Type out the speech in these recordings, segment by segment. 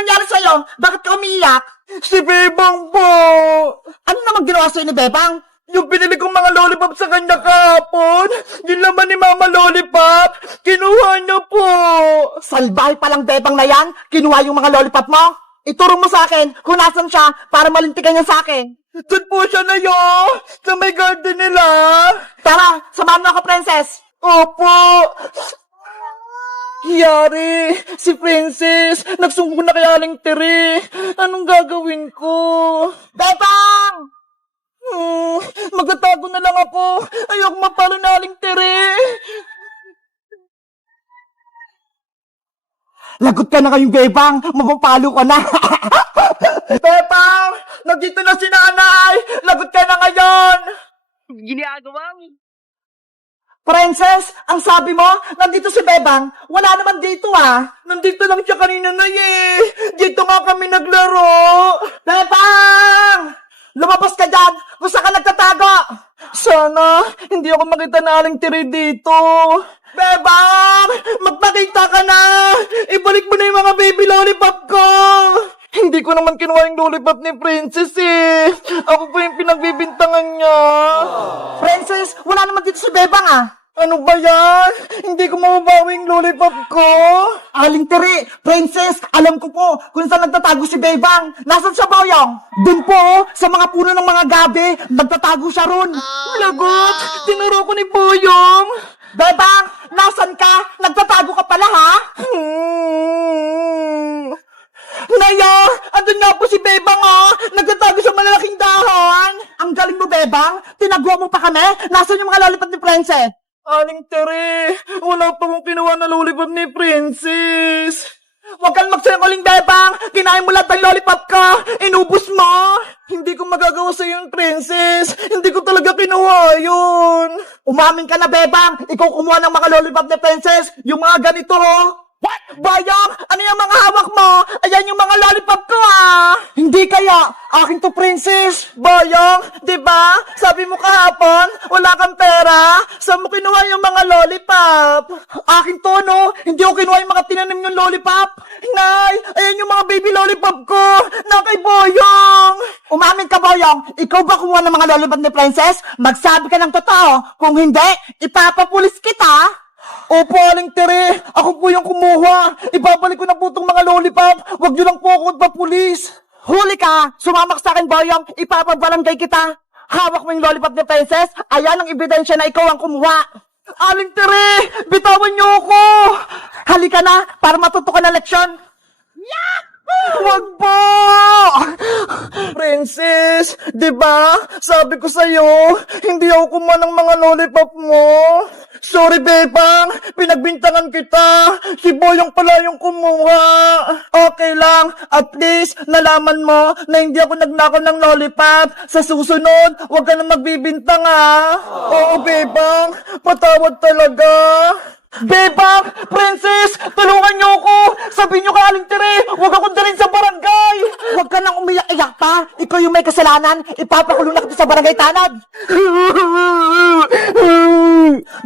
nangyari sa'yo? Bakit ka umiiyak? Si Bebang po! Ano naman ginawa sa'yo ni Bebang? Yung binili kong mga lollipop sa kanya kahapon, yung laman ni Mama Lollipop, kinuha niya po! Salbahe palang Bebang na yan, kinuha yung mga lollipop mo. Ituro mo sa akin kung nasan siya para malintikan niya sa akin. Doon po siya na sa may garden nila. Tara, samahan mo ako, princess. Opo! Yari, si Princess, nagsumbong na kay Aling Tere. Anong gagawin ko? Bebang! Magtatago na lang ako. Ayoko mapalo na Aling Tere. Lagot ka na kayong Bebang, mapapalo ka na. Bebang, nandito na si Nanay. Lagot ka na ngayon. Ginagawa mo. Princess, ang sabi mo, nandito si Bebang. Wala naman dito ah. Nandito lang siya kanina na Dito nga kami naglaro. Bebang! Lumabas ka dyan! Kung saan ka nagtatago! Sana, hindi ako makita na Aling Tere dito. Bebang! Magpakita ka na! Ibalik mo na yung mga baby lollipop ko! Hindi ko naman kinuha yung lollipop ni Princess Ako pa yung pinagbibintangan niya. Princess, wala naman dito si Bebang ah. Ano ba yan? Hindi ko mababawi yung lollipop ko. Aling Tere, Princess, alam ko po kung saan nagtatago si Bebang. Nasaan siya, Boyong? Doon po, sa mga puno ng mga gabi, nagtatago siya ron. Lagot! Tinuro ko ni Boyong. Bebang, nasan ka? Nagtatago ka pala, ha? Naya! Andun nga po si Bebang Nagtatago sa malalaking dahon! Ang galing mo, Bebang. Tinaguan mo pa kami. Nasaan yung mga lollipop ni Princess? Aling Tere, wala pa kong kinuha na lollipop ni Princess. Huwag kang magsinungaling, Bebang. Kinain mo lahat ng lollipop ka. Inubos mo. Hindi ko magagawa sa yung Princess. Hindi ko talaga kinuha yun. Umamin ka na, Bebang. Ikaw kumuha ng mga lollipop ni Princess. Yung mga ganito, What? Bayang, ano yung mga hawak mo? Ayan yung mga lollipop ko, Hindi kaya. Akin to, Princess. Bayang, di ba? Sabi mo kahapon, wala kang pera. Saan mo kinuha yung mga lollipop? Akin to, no? Hindi ko kinuha yung mga tinanim yung lollipop. Nay, ayan yung mga baby lollipop ko. Na kay Boyong. Umamin ka, Boyong. Ikaw ba kumuha ng mga lollipop ni Princess? Magsabi ka ng totoo. Kung hindi, ipapapulis kita. Opo, Aling Tere. Ako po yung kumuha. Ibabalik ko na po itong mga lollipop. Huwag niyo lang po ako magpapulis. Huli ka! Sumamak sa akin, Boyong! Ipapabarangay kita! Hawak mo yung lollipop ni Princess! Ayan ang ebidensya na ikaw ang kumuha! Aling Tere! Bitawan niyo ako! Halika na para matuto ka ng leksyon! Wag po! Princess, di ba? Sabi ko sa'yo, hindi ako kumuha ng mga lollipop mo. Sorry, Bebang. Pinagbintangan kita. Si Boyong pala yung kumuha. Okay lang. At least, nalaman mo na hindi ako nagnakaw ng lollipop. Sa susunod, huwag ka na magbibintang, Oo, Bebang. Patawad talaga. Bebang! Princess! Tulungan niyo ako! Sabihin niyo kay Aling Tere, huwag akong dalhin sa barangay! Huwag ka nang umiyak-iyak pa! Ikaw yung may kasalanan! Ipapakulong na kita sa barangay tanod!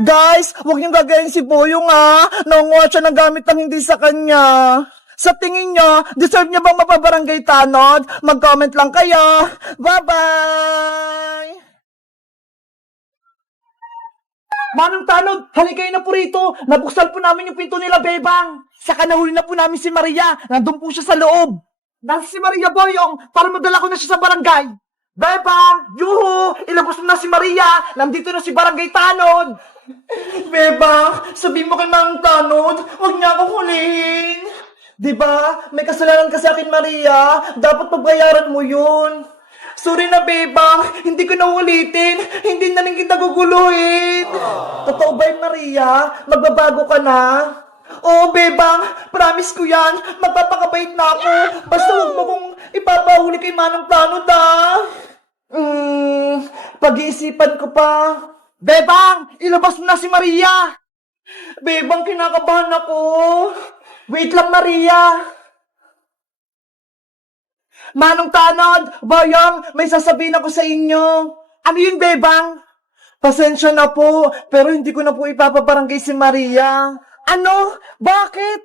Guys, huwag niyong gagayin si Boyong Nangunguha siya ng gamit ng hindi sa kanya. Sa tingin niyo, deserve niya bang mapabarangay tanod? Mag-comment lang kayo. Bye-bye! Manong Tanod, halika na po rito! Nabuksan po namin yung pinto nila, Bebang! Saka nahuli na po namin si Maria! Nandun po siya sa loob! Nasa si Maria, Boyong! Para madala ko na siya sa barangay! Bebang! Yuhu! Ilabas mo na si Maria! Nandito na si Barangay Tanod! Bebang, sabihin mo kay Manong Tanod, huwag niya akong hulihin. Diba, may kasalanan ka sa akin, Maria. Dapat pagbayaran mo yun. Sorry na, Bebang. Hindi ko na ulitin. Hindi na rin kita guguluhin. Totoo ba yun, Maria? Magbabago ka na? Oo, Bebang. Promise ko yan. Magpapakabait na ako. Basta huwag mo kong ipapahuli kay Manong Tanod, Pag-iisipan ko pa. Bebang! Ilabas mo na si Maria! Bebang, kinakabahan ako. Wait lang, Maria! Manong Tanod, Boyong, may sasabihin ako sa inyo. Ano yun, Bebang? Pasensya na po, pero hindi ko na po ipapabarangay si Maria. Ano? Bakit?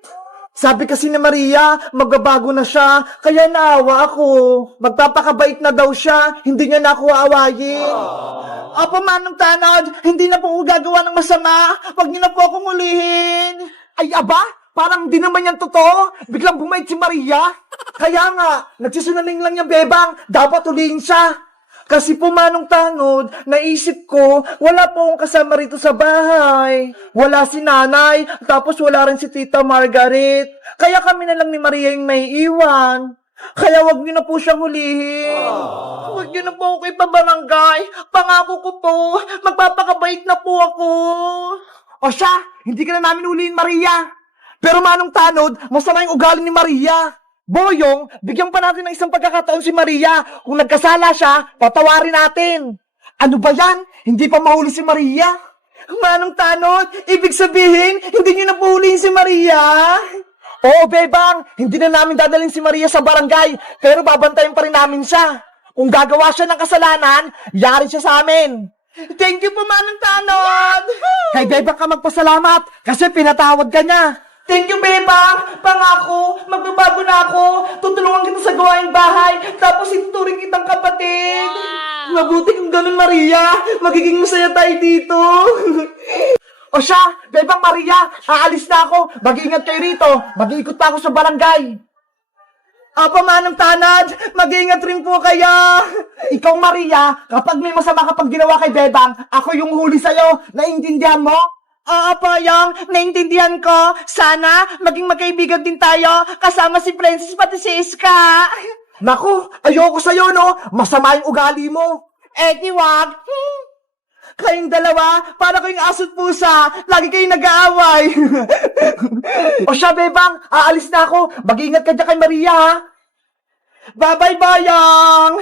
Sabi kasi ni Maria, magbabago na siya, kaya naawa ako. Magpapakabait na daw siya, hindi niya na ako aawayin. Opo, Manong Tanod, hindi na po ako gagawa ng masama. Huwag niyo na po akong ulihin. Ay, aba, parang di naman yan totoo. Biglang bumait si Maria. Kaya nga, nagsisinungaling lang yung bebang, dapat ulihin siya. Kasi po, Manong Tanod, naisip ko, wala po akong kasama rito sa bahay. Wala si nanay, tapos wala rin si Tita Margaret. Kaya kami na lang ni Maria yung may iwan. Kaya wag niyo na po siyang hulihin. Wag niyo na po ako ipabarangay. Pangako ko po, magpapakabait na po ako. O siya, hindi ka na namin ulihin, Maria. Pero Manong Tanod, masama yung ugali ni Maria. Boyong, bigyan pa natin ng isang pagkakataon si Maria. Kung nagkasala siya, patawarin natin. Ano ba yan? Hindi pa mahuli si Maria? Manong Tanod, ibig sabihin, hindi niyo na po hulihin si Maria? Oo, Bebang, hindi na namin dadalhin si Maria sa barangay, pero babantayan pa rin namin siya. Kung gagawa siya ng kasalanan, yari siya sa amin. Thank you po, Manong Tanod! Kay Bebang ka magpasalamat kasi pinatawad ka niya. Thank you, Bebang! Pangako, magbabago na ako. Tutulungan kita sa gawaing bahay, tapos ituturing kitang kapatid. Mabuti kung ganun, Maria. Magiging masaya tayo dito. O siya, Bebang Maria, aalis na ako. Mag-iingat kayo rito. Mag-iikot pa ako sa barangay. Apa, Manong Tanod, mag-ingat rin po kaya. Ikaw, Maria, kapag may masama kapag ginawa kay Bebang, ako yung huli sa'yo. Naiintindihan mo? Oo po, Yung. Naintindihan ko. Sana maging magkaibigan din tayo kasama si Princess pati si Iska. Naku, ayoko sa'yo, no? Masama yung ugali mo. Di wag. Kayong dalawa, para kayong aso't pusa. Lagi kayong nag-aaway. O siya, Bebang, aalis na ako. Mag-iingat ka dyan kay Maria, ha? Bye-bye, Bayang.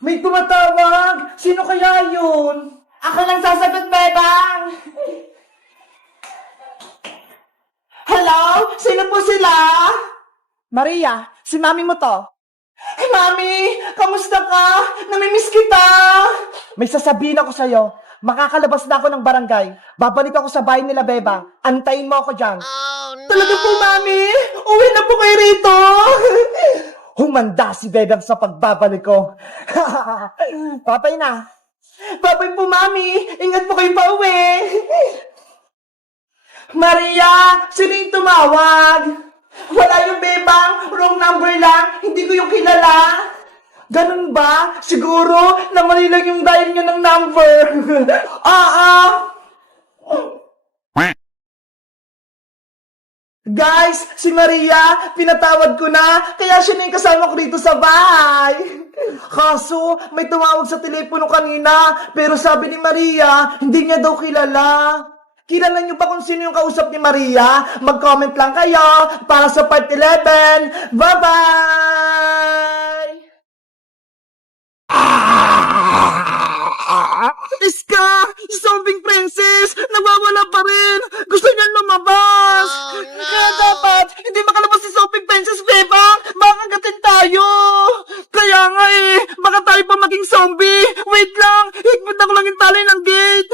May tumatawag. Sino kaya yun? Ako lang sasagot, Bebang. Hello? Sino po sila? Maria, si mami mo to. Hey, Mami! Kamusta ka? Namimiss kita! May sasabihin ako sa'yo. Makakalabas na ako ng barangay. Babalik ako sa bahay nila, Bebang. Antayin mo ako dyan. Talaga po, Mami? Uwi na po kayo rito! Humanda si Bebang sa pagbabalik ko. Papay na. Babay po, Mami! Ingat po kayo pa uwi! Maria! Sino yung tumawag? Wala yung Bebang! Wrong number lang! Hindi ko yung kilala! Ganun ba? Siguro na mali lang yung dial nyo ng number. Guys, si Maria, pinatawad ko na, kaya siya na yung kasama ko dito sa bahay. Kaso, may tumawag sa telepono kanina, pero sabi ni Maria, hindi niya daw kilala. Kilala niyo ba kung sino yung kausap ni Maria? Mag-comment lang kayo para sa part 11. Bye-bye! Iska! Zombie Princess! Nawawala pa rin! Gusto niya lumabas! Kaya dapat, hindi makalabas si Zombie Princess, Beba! Makagatin tayo! Kaya nga baka tayo pa maging zombie! Wait lang! Higpit ako lang yung tali ng gate!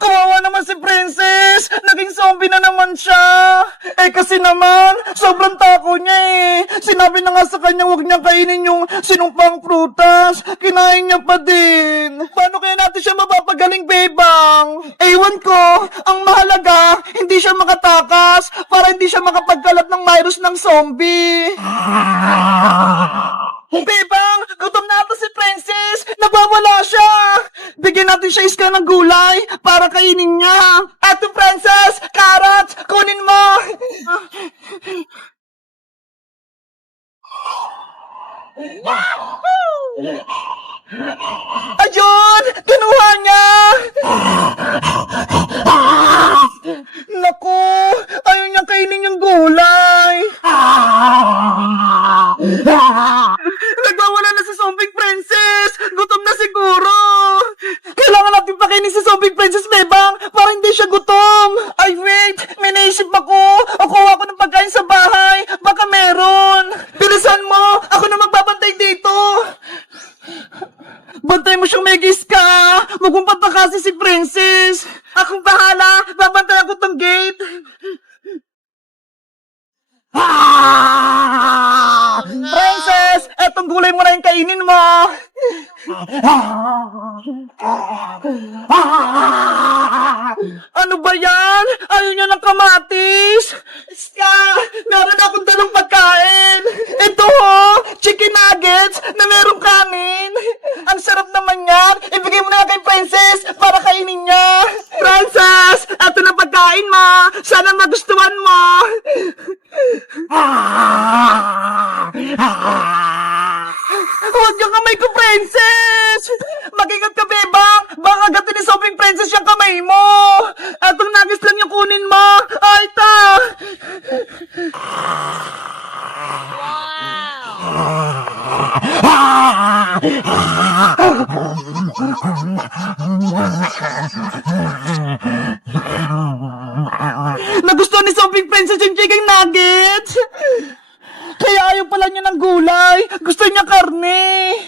Kawawa naman si Princess! Naging zombie na naman siya! Kasi naman, sobrang tako niya Sinabi na nga sa kanya huwag niya kainin yung sinumpang prutas. Kinain niya pa din. Paano kaya natin siya mapapagaling, Bebang? Ewan ko, ang mahalaga, hindi siya makatakas para hindi siya makapagkalat ng virus ng zombie. Bebang, gutom na ito si Princess! Nagwawala siya! Bigyan natin siya iska ng gulay para kainin niya! Ate Princess! Carrots! Kunin mo! Ayun! Kinuha niya! Naku! Ayaw niya kainin yung gulay! Nagwawala na si Zombie Princess! Gutom na siguro! Kailangan natin pakainin si Zombie Princess, Bebang, para hindi siya gutom! Ay, wait! May naisip ako! Kuha ako ng pagkain sa bahay! Baka meron! Bilisan mo! Ako na magbabantay dito! kasi si Princess. Akong bahala. Babantayan ko tong gate. Princess! Etong gulay mo na yung kainin mo. Ano ba yan? Ayaw niya ng kamatis. Iska, meron akong dalang pagkain. Ito ho, chicken nuggets na merong kanin. Ang sarap naman yan. Ibigay mo na kay Princess para kainin niya. Princess, eto na pagkain mo. Sana magustuhan mo. Huwag yung kamay ko, Princess! Mag-ingat ka, bebang! Baka gatin ni Sobrang Princess yung kamay mo! Atong nagis lang yung kunin mo! Ay, ito! Nagustuhan ni Sobrang Princess yung chicken nuggets! Kaya ayaw pala niya ng gulay. Gusto niya karne.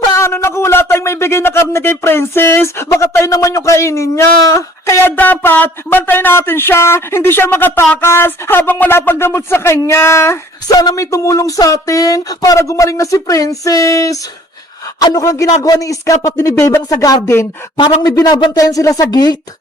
Paano na kung wala tayong may bigay na karne kay Princess? Baka tayo naman yung kainin niya. Kaya dapat, bantayan natin siya. Hindi siya makatakas habang wala pang gamot sa kanya. Sana may tumulong sa atin para gumaling na si Princess. Ano kang ginagawa ni Iska pati ni Bebang sa garden? Parang may binabantayan sila sa gate.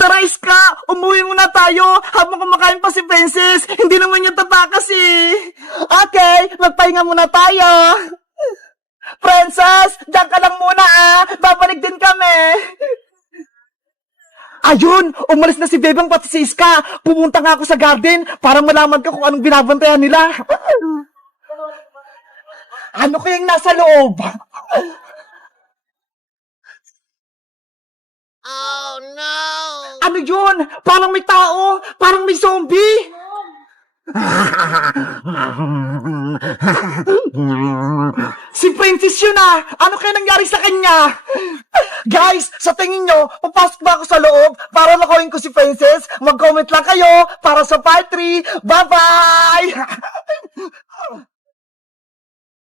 Tara, Iska! Umuwi muna tayo habang kumakain pa si Princess. Hindi naman niya tatakas eh. Okay, magpahinga muna tayo. Princess, diyan ka lang muna ah. Babalik din kami. Ayun! Umalis na si Bebang pati si Iska. Pumunta nga ako sa garden para malaman ko kung anong binabantayan nila. Ano kayang nasa loob? Oh no! Ano yun? Parang may tao! Parang may zombie! Si Princess yun ah! Ano kaya nangyari sa kanya? Guys, sa tingin nyo, papasok ba ako sa loob para makuhin ko si Princess? Mag-comment lang kayo para sa part 3. Bye-bye!